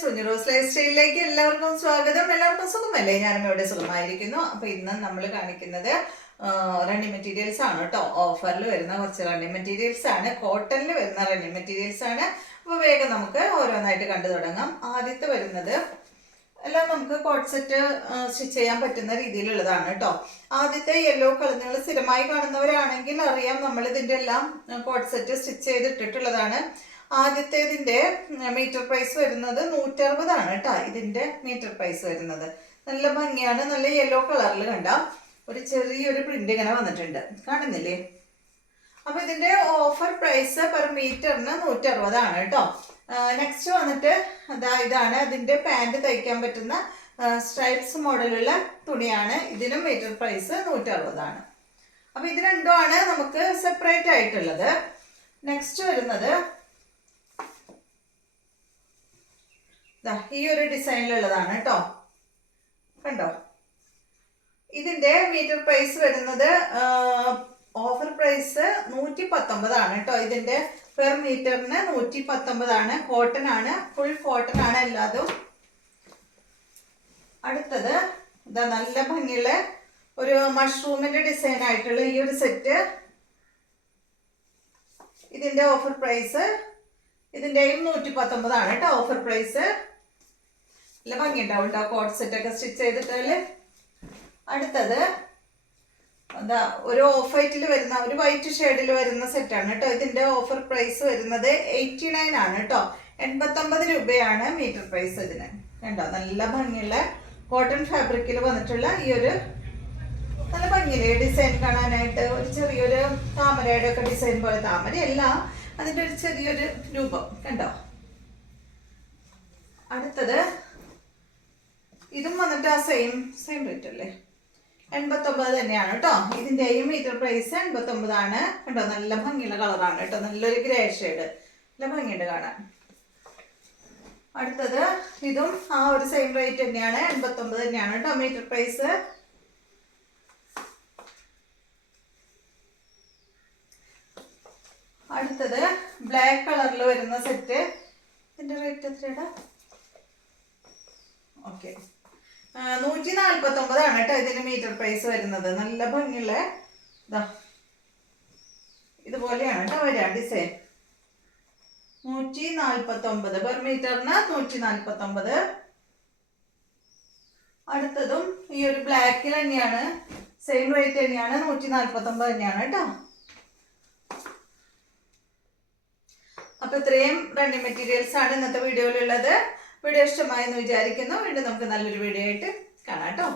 സുനിറോസ് life സ്റ്റൈലിലേക്ക് എല്ലാവർക്കും സ്വാഗതം. എല്ലാവർക്കും സുഖമല്ലേ? ഞാനും ഇവിടെ സുഖമായിരിക്കുന്നു. അപ്പൊ ഇന്ന് നമ്മൾ കാണിക്കുന്നത് റണ്ണിങ് മെറ്റീരിയൽസ് ആണ് കേട്ടോ. ഓഫറിൽ വരുന്ന കുറച്ച് റണ്ണിങ് മെറ്റീരിയൽസ് ആണ്, കോട്ടണിൽ വരുന്ന റണ്ണിങ് മെറ്റീരിയൽസ് ആണ്. അപ്പോൾ വേഗം നമുക്ക് ഓരോന്നായിട്ട് കണ്ടു തുടങ്ങാം. ആദ്യത്തെ വരുന്നത് എല്ലാം നമുക്ക് കോട്ട് സെറ്റ് സ്റ്റിച്ച് ചെയ്യാൻ പറ്റുന്ന രീതിയിലുള്ളതാണ് കേട്ടോ. ആദ്യത്തെ യെല്ലോ കളർ നിങ്ങൾ സ്ഥിരമായി കാണുന്നവരാണെങ്കിൽ അറിയാം, നമ്മൾ ഇതിൻ്റെ എല്ലാം കോട്ട് സെറ്റ് സ്റ്റിച്ച് ചെയ്തിട്ടിട്ടുള്ളതാണ്. ആദ്യത്തേതിൻ്റെ മീറ്റർ പ്രൈസ് വരുന്നത് 160 ആണ് കേട്ടോ. ഇതിൻ്റെ മീറ്റർ പ്രൈസ് വരുന്നത് നല്ല ഭംഗിയാണ്. നല്ല യെല്ലോ കളറിൽ കണ്ട ഒരു ചെറിയൊരു പ്രിന്റ് ഇങ്ങനെ വന്നിട്ടുണ്ട്, കാണുന്നില്ലേ? അപ്പൊ ഇതിന്റെ ഓഫർ പ്രൈസ് പെർ മീറ്ററിന് 160 ആണ് കേട്ടോ. നെക്സ്റ്റ് വന്നിട്ട് ഇതാണ് അതിന്റെ പാൻറ് തയ്ക്കാൻ പറ്റുന്ന സ്ട്രൈപ്സ് മോഡലുള്ള തുണിയാണ്. ഇതിനും മീറ്റർ പ്രൈസ് 160 ആണ്. അപ്പൊ ഇത് രണ്ടുമാണ് നമുക്ക് സെപ്പറേറ്റ് ആയിട്ടുള്ളത്. നെക്സ്റ്റ് വരുന്നത് ഈ ഒരു ഡിസൈനിലുള്ളതാണ് കേട്ടോ. കണ്ടോ? ഇതിന്റെ മീറ്റർ പ്രൈസ് വരുന്നത് ഓഫർ പ്രൈസ് 119 ആണ് കേട്ടോ. ഇതിന്റെ പെർ മീറ്ററിന് 119 ആണ്. കോട്ടൺ ആണ്, ഫുൾ കോട്ടൺ ആണ് എല്ലാതും. അടുത്തത് നല്ല ഭംഗിയുള്ള ഒരു മഷ്റൂമിന്റെ ഡിസൈൻ ആയിട്ടുള്ള ഈ ഒരു സെറ്റ്. ഇതിന്റെ ഓഫർ പ്രൈസ് ഇതിന്റെയും 119 ആണ് കേട്ടോ. ഓഫർ പ്രൈസ് നല്ല ഭംഗി ഉണ്ടാവും കേട്ടോ കോട്ട് സെറ്റ് ഒക്കെ സ്റ്റിച്ച് ചെയ്തിട്ടാല്. അടുത്തത് ഒരു ഓഫ് വൈറ്റിൽ വരുന്ന ഒരു വൈറ്റ് ഷെയ്ഡിൽ വരുന്ന സെറ്റാണ് കേട്ടോ. ഇതിന്റെ ഓഫർ പ്രൈസ് വരുന്നത് 89 ആണ് കേട്ടോ. 89 രൂപയാണ് മീറ്റർ പ്രൈസ് ഇതിന്. കണ്ടോ? നല്ല ഭംഗിയുള്ള കോട്ടൺ ഫാബ്രിക്കിൽ വന്നിട്ടുള്ള ഈ ഒരു നല്ല ഭംഗിയിലെ ഡിസൈൻ കാണാനായിട്ട്. ഒരു ചെറിയൊരു താമരയുടെ ഒക്കെ ഡിസൈൻ പോലെ, താമരയല്ല, അതിന്റെ ഒരു ചെറിയൊരു രൂപം കണ്ടോ. അടുത്തത് ഇതും വന്നിട്ട് ആ സെയിം റേറ്റ് അല്ലേ, 89 തന്നെയാണ് കേട്ടോ. ഇതിന്റെയും മീറ്റർ പ്രൈസ് 89 ആണ് കേട്ടോ. നല്ല ഭംഗിയുള്ള കളറാണ് കേട്ടോ. നല്ലൊരു ഗ്രേ ഷെയ്ഡ്, നല്ല ഭംഗിയുണ്ട് കാണാൻ. അടുത്തത് ഇതും ആ ഒരു സെയിം റേറ്റ് തന്നെയാണ്, 89 തന്നെയാണ് കേട്ടോ മീറ്റർ പ്രൈസ്. അടുത്തത് ബ്ലാക്ക് കളറിൽ വരുന്ന സെറ്റ്. ഇതിന്റെ റേറ്റ് എത്രയാടാ? ഓക്കെ, 149 ആണ് കേട്ടോ ഇതിന് മീറ്റർ പ്രൈസ് വരുന്നത്. നല്ല ഭംഗിയുള്ള ഇതുപോലെയാണ് കേട്ടോ വരിക ഡിസൈൻ. 149 പെർ മീറ്ററിന് 149. അടുത്തതും ഈ ഒരു ബ്ലാക്കിൽ തന്നെയാണ്, സെയിം റേറ്റ് തന്നെയാണ്, 149 തന്നെയാണ് കേട്ടോ. അപ്പൊ ഇത്രയും റണ്ണിങ് മെറ്റീരിയൽസ് ആണ് ഇന്നത്തെ വീഡിയോയിലുള്ളത്. വീഡിയോ ഇഷ്ടമായി എന്ന് വിചാരിക്കുന്നു. വീണ്ടും നമുക്ക് നല്ലൊരു വീഡിയോ ആയിട്ട് കാണാം കേട്ടോ.